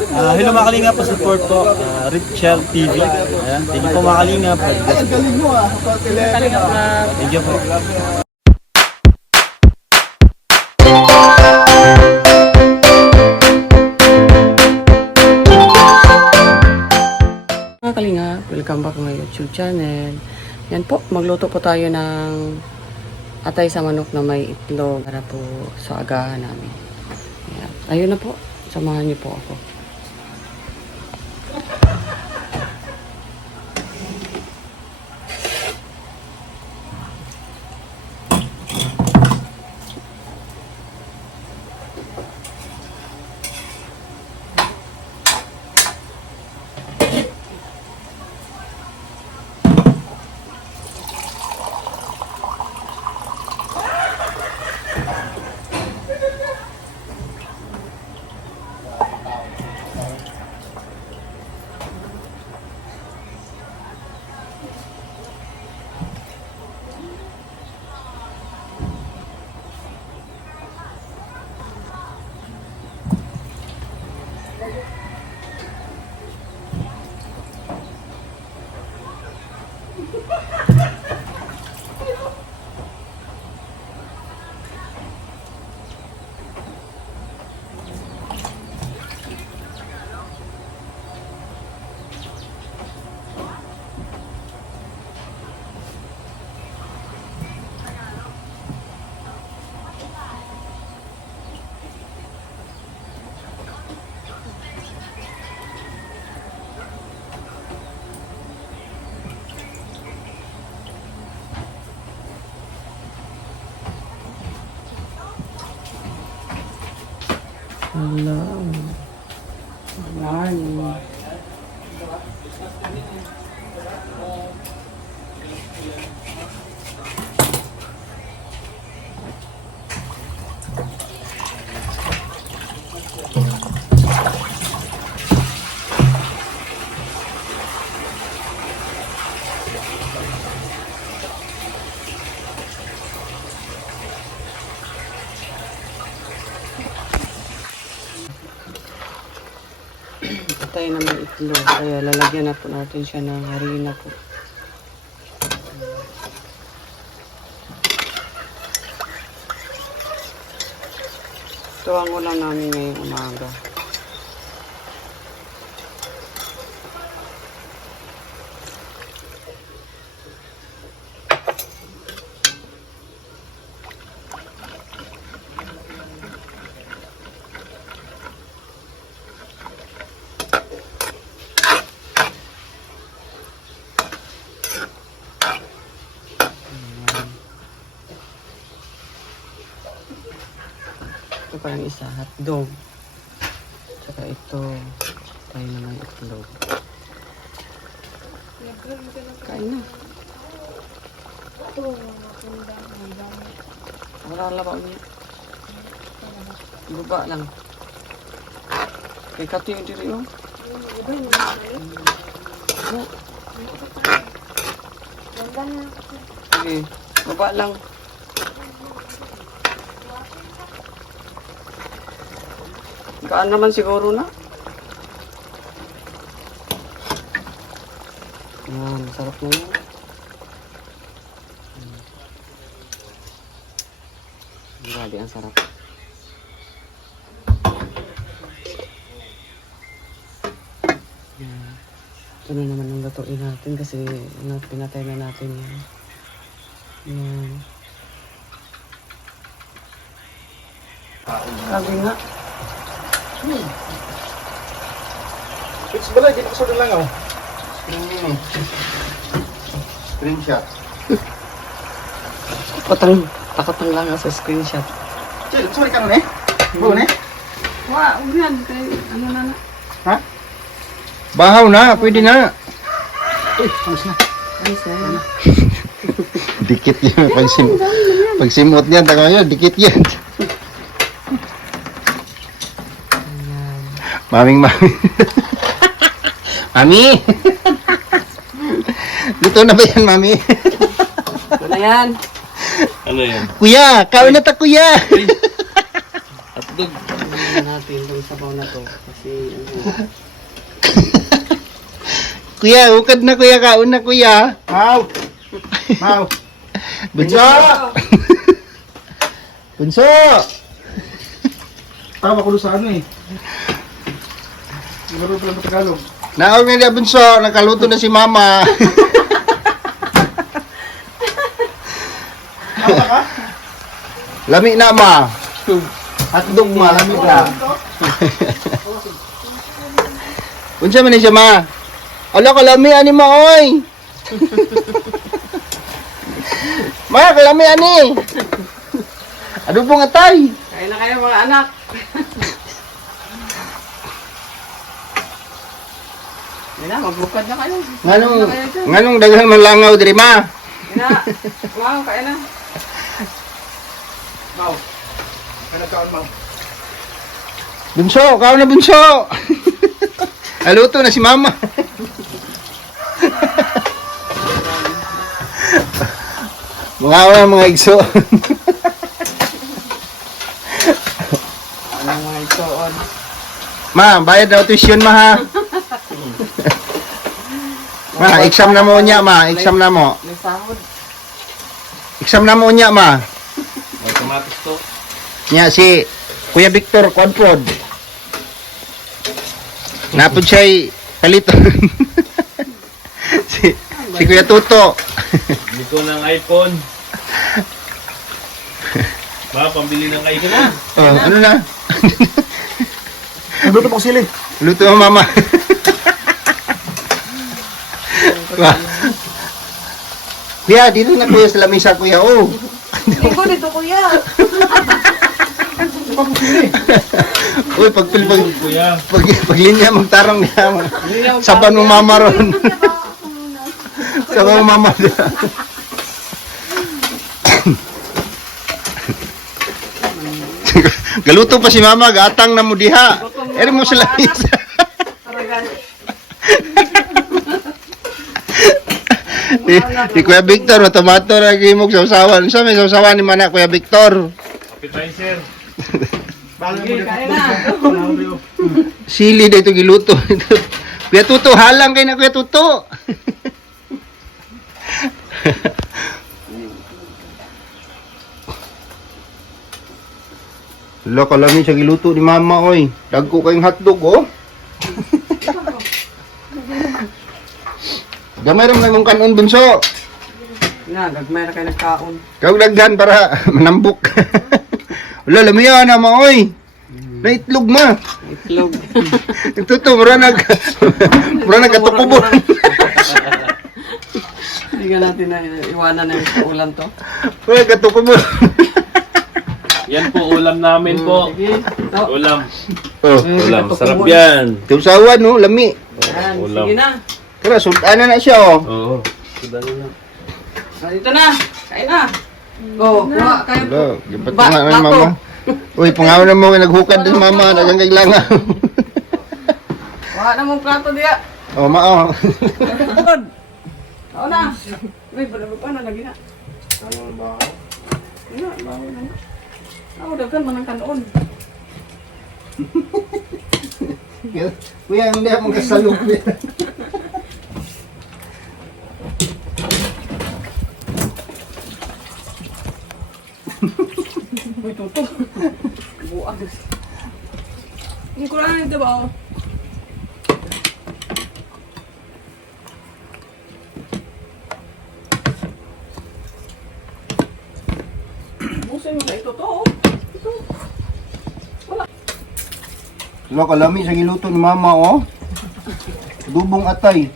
Hello mga kalingap, support po Richel TV. Ayan, thank you po mga kalingap. Thank you po. Mga kalingap, welcome back my YouTube channel. Yan po, magluto po tayo ng atay sa manok na may itlog para po sa agahan namin. Ayan. Ayun na po, samahan niyo po ako. Hello. Good morning. Atay na may itlog. Kaya lalagyan na po natin siya ng harina po. Ito ang ulam namin ngayong umaga. Ito pa yung isa, hotdog. Tsaka ito, tayo naman itlog. Kain na. Wala ba ulit? Baba lang. Kay Kati yung diri yun. Sige, baba lang. Kaan naman siguro na. Yan, sarap na yan. Grabe, ang sarap. Yan. Ito na naman ang lutuin natin kasi pinatay na natin yan. Yan. Sabi nga. Fix balay, di pa sa lang ako. Screenshot. Takotang lang sa screenshot. Chill, sorry ka nun eh. Buo na eh. Wah, yan. Ano na na? Ha? Bahaw na, pwede na. Uy, amas na. Ay, sa'yo. Dikit yan. Pag simot niyan, taka yun, dikit yan. Mami. Mami! Luto na ba yan, Mami? Ito na yan. Ano yan? Kuya! Kawin na ta, kuya! Hotdog. Tingnan natin itong sabaw na to. Kuya, ukad na kuya, kaon na kuya. Mau! Mau! Bunso! Bunso! Tawa ko doon sa ano eh. Siguro pala sa Tagalog. Naog na niya bunso, nakaluto na si mama. Tawa ka? Lami na ma. Hotdog ma, lami na. Unsa man ni siya ma? Ala kalami ani ma oy. Ma, kalami ani. Ano pong atay? Kain na kayo mga anak. Yan na, magbukad na kayo. Nganong daghang malangaw diri ma? Yan na. Wow, kain na. Mau! Kaya nagkaon mau. Bunso, kao na bunso. Aluto na si mama. mga igso. Ano mga itoon? Ma, bayad daw tuition ma ha. Ma, exam na mo niya ma, exam na mo. May sahod. Exam na mo niya ma. May kamatis to. Nya si Kuya Victor Quadpod. Napod siya'y kalito. si Kuya Tuto. Bili ko ng iPhone. Ma, pambili ng iPhone na. Oh, ano na? Nagluto mo sili. Luto mo mama. Kuya, dito na kuya sa lamisa kuya. Oh. Dito kuya. Uy, Kuya. paglinya magtarong niya. Saban mo mama ron. Saban mo mama. Galuto pa si mama, gatang na mo diha. Eri mo sila isa. Di Kuya Victor, tomato na gimog sa usawan. Sa may usawan ni mana Kuya Victor. Appetizer. Sige, kain na. Sili dito giluto. Kuya Tuto, halang kay na Kuya Tuto. Lo kalami sa giluto ni mama oy. Dagko kayong hotdog oh. Gamay ram na mong kanon bunso. Nga, gagmay na kayo nagkaon. Kau daghan para manambok. Wala lamiya na ma oy. Na itlog ma. Itlog. Tuto mura nagkatukubon. Hindi nga natin na iwanan na yung ulam to. Mura nagkatukubon. Yan po, ulam namin po. Sige, ito. Ulam. Oh, Ulam. Sarap yan. tusawan no, lami. Yan, Ulam. sige na. Tara, sultana na siya oh. Oo. Sudalo na. Ah, dito na. Kain na. Go, kuha kayo. Hello, gipat Ba- nga na bako. mama. Uy, pangaw na mo naghukad din mama, dagang kailangan. Kuha na mong plato diya. Oh, mao. Oo na. Uy, balabag pa na lagi na. Ano ba? Ano ba? Ako daghan man ang kanon. Kuya, hindi ako kasalog. Uy, tuto. Buang. Hindi ko lang ito ba? Busin mo na ito to. Ito. Lo kalami sa giluto ni mama oh. Dubong atay.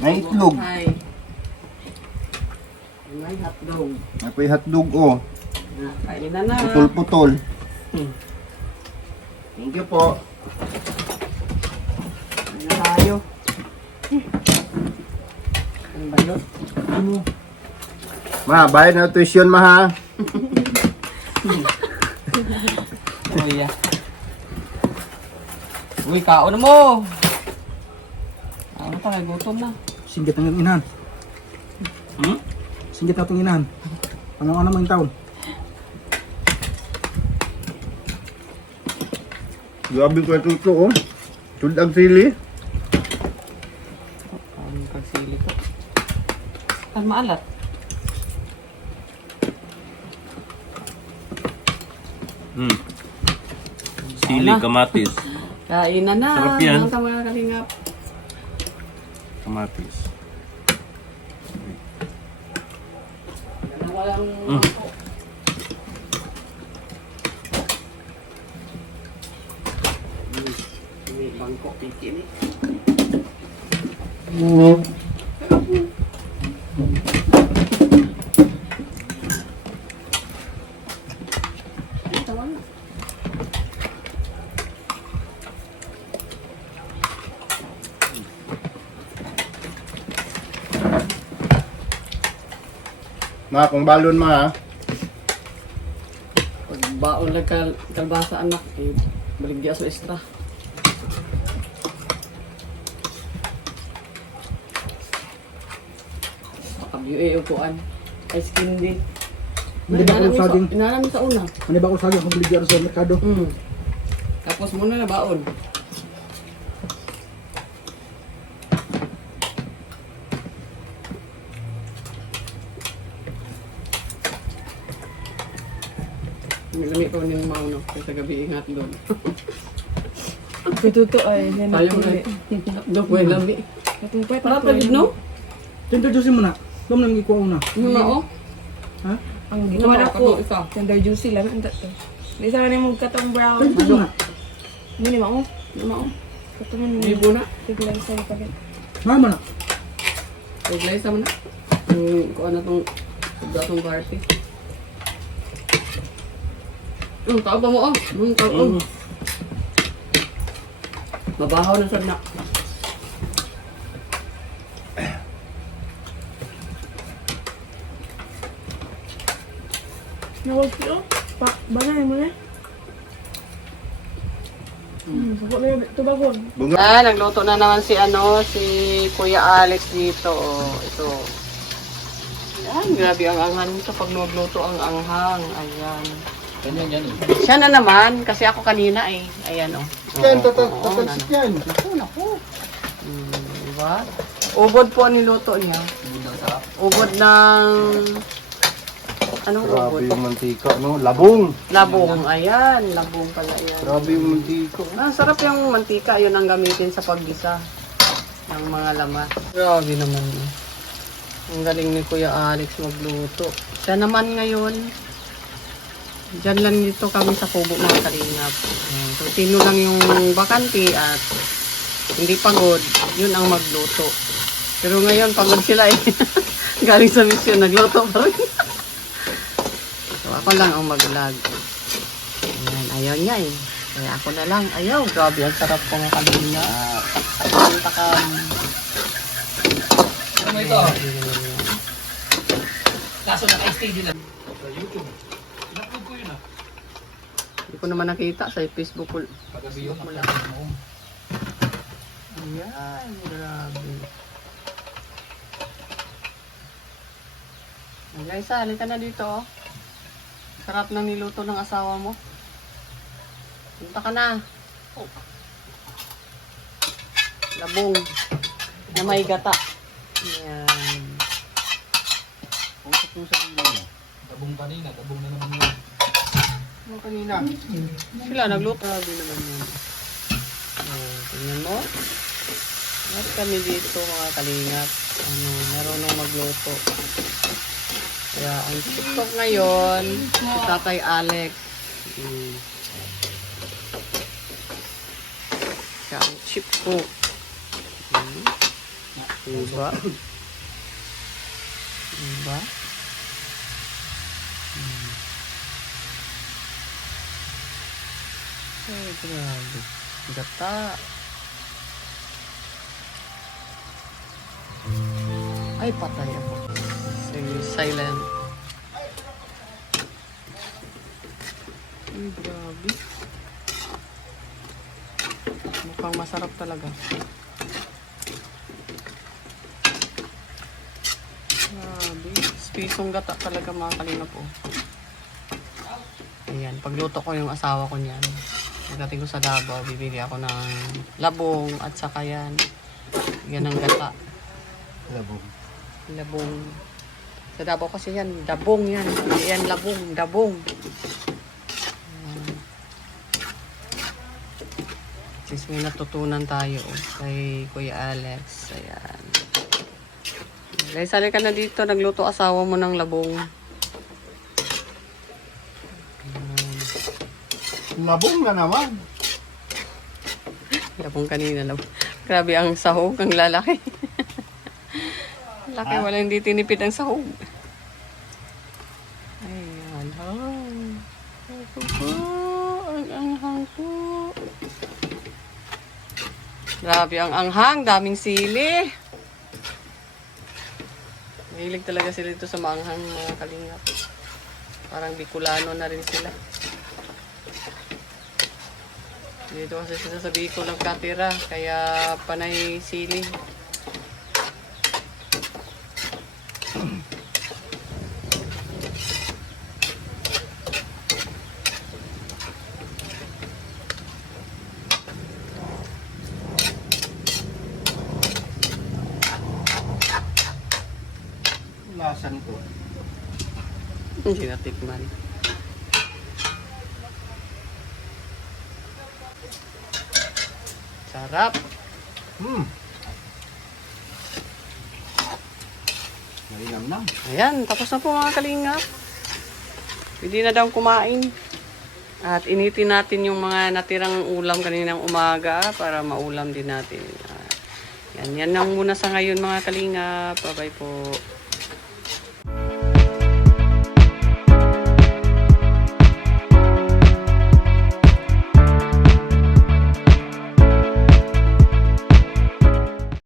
Na itlog. Ay. May hotdog. Ako'y hotdog oh. Kain na na. Putol-putol. Thank you po. Kain na tayo. Ano ba yun? Ma, bayad na tuition ma ha. Uy, uy, kaon mo! Ano pa, gutom na. Singgit ang inahan. Singgit na itong inahan. Ano mo yung taon? Grabe ko ito oh. Tudang sili. Ang pagsili ko. At maalat. Sili, Sana. kamatis. Kainan na. Sarap yan. Mga mga kalingap. Kamatis. Walang may bangko piki ni. Ma, kung balon ma ha. Pag baon lang kalbasa anak, eh, baligya sa extra. Pakabyo eh, upuan. Ice cream din. Hindi ba ako saging? Inaram sa una. Ano ba ako saging kung biligyan sa merkado? Tapos muna na baon. Lami ko ni Mau no, sa gabi ingat doon. Katuto ay, yan Tayo ako na. ulit. Dok, way lami. Katumpay, Para pa gid no? Introduce mo na. Dom nang ikuha una. Ano na oh? Ha? Ang Ano ginawa ba ko, ikaw? tender juicy lang ang dato. Di sa kanil mo katong brown. Introduce mo na. Muni mo, Ano na oh? katuman mo. Libo na. Tiglan sa ipagin. Mama na. Paglay sa man na. Kung ano tong gatong party. Tao pa mo oh. Tao. Mabahaw na sad na. Nawag siyo. Banay mo na. Sakot na yun. Ito bagon. Nagluto na naman si Kuya Alex dito. Oh, ito. Yan, grabe ang anghang nito pag nagluto ang anghang. Ayan. Siya na naman, kasi ako kanina eh. Ayan oh. Yan, Oo, tatalsik yan. naku. Diba? Ubod po ang niluto niya. Ubod ng... Anong ubod? Grabe yung mantika, no? Labong. Labong. Ayan, labong pala yan. Grabe yung mantika. Sarap yung mantika, yun ang gamitin sa paggisa ng mga lamas. Grabe naman yun. Ang galing ni Kuya Alex magluto. Siya naman ngayon, dyan lang dito kami sa kubo mga kalingap. So, sino lang yung bakante at hindi pagod, yun ang magluto. Pero ngayon, pagod sila eh. Galing sa misyon, nagluto pa rin. So, ako lang ang mag-vlog. Ayan, ayaw niya eh. Kaya ako na lang. Ayaw, grabe. Ang sarap ko mga kalina. Ang takam. Ano ito? Kaso naka-stay din lang. Sa YouTube. Upload ko yun ah. Hindi ko naman nakita sa Facebook ko. Pag-abiyok mo lang. Ayan, grabe. Guys, halika na dito oh. Sarap ng niluto ng asawa mo. Punta ka na. Oh. Labong. Na may gata. Ayan. Pusok yung sarili mo. Tabong kanina, tabong na naman yun. Ano kanina? Sila nagluto. Grabe naman yun. Oh, tingnan mo. Lahat kami dito mga kalingap. Marunong magluto. Kaya ang TikTok ngayon, si Tatay Alex. Siya ang chip cook. Diba? Diba? Ay, grabe. Gata. Ay, patay ako. Silent. Ay, grabe. Mukhang masarap talaga. Grabe. Spisong gata talaga mga kalina po. Ayan, pagluto ko yung asawa ko niyan. Pagdating ko sa Davao, bibili ako ng labong at saka yan. Yan ang gata. Labong. Labong. Sa Davao kasi yan, dabong yan. Hindi yan labong, dabong. Ayan. Since may natutunan tayo kay Kuya Alex. Ayan. Guys, sali ka na dito. Nagluto asawa mo ng labong. Labong na naman. Labong kanina. Labong. Grabe ang sahog. Ang lalaki. Laki. Wala hindi tinipid ang sahog. Ayan. Ito po. Ang anghang po. Grabe ang anghang. Daming sili. Mahilig talaga sila dito sa maanghang mga kalingap. Parang Bicolano na rin sila. Dito kasi sila sa Bicol nagkatira, kaya panay sili. Lasa nito. Hindi natikman. Sarap. Malinam. Ayan, tapos na po mga kalingap. Pwede na daw kumain. At initin natin yung mga natirang ulam kaninang umaga para maulam din natin. Yan lang muna sa ngayon mga kalingap. Bye-bye po.